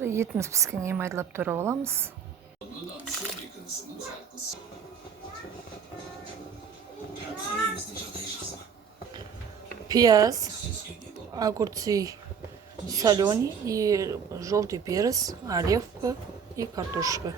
Етіміз піскеннен майдалап тұрып аламыз. Пияз, огурцы соленый и желтый перец, оливка и картошка.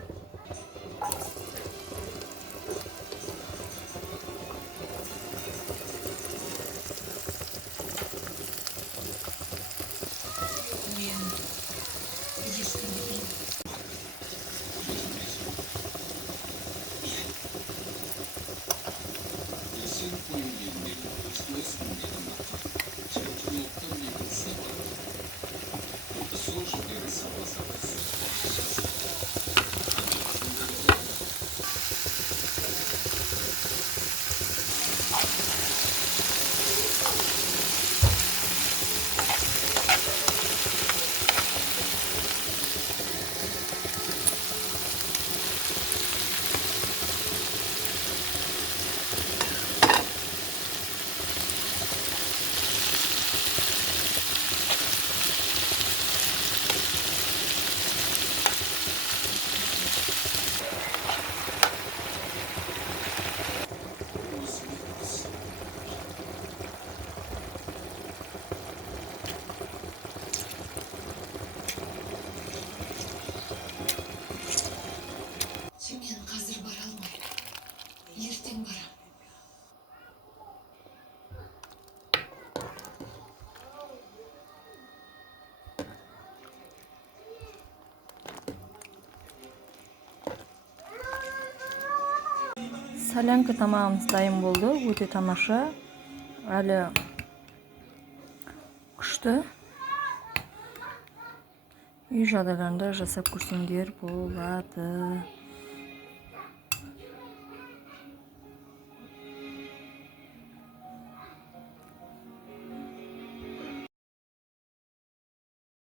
Мен қазір бара алмаймын. Ертең барам. Солянка тамағымыз дайын болды. Өте тамаша. Әлі күшті. Үй жағдайларында жасап көрсеңдер болады.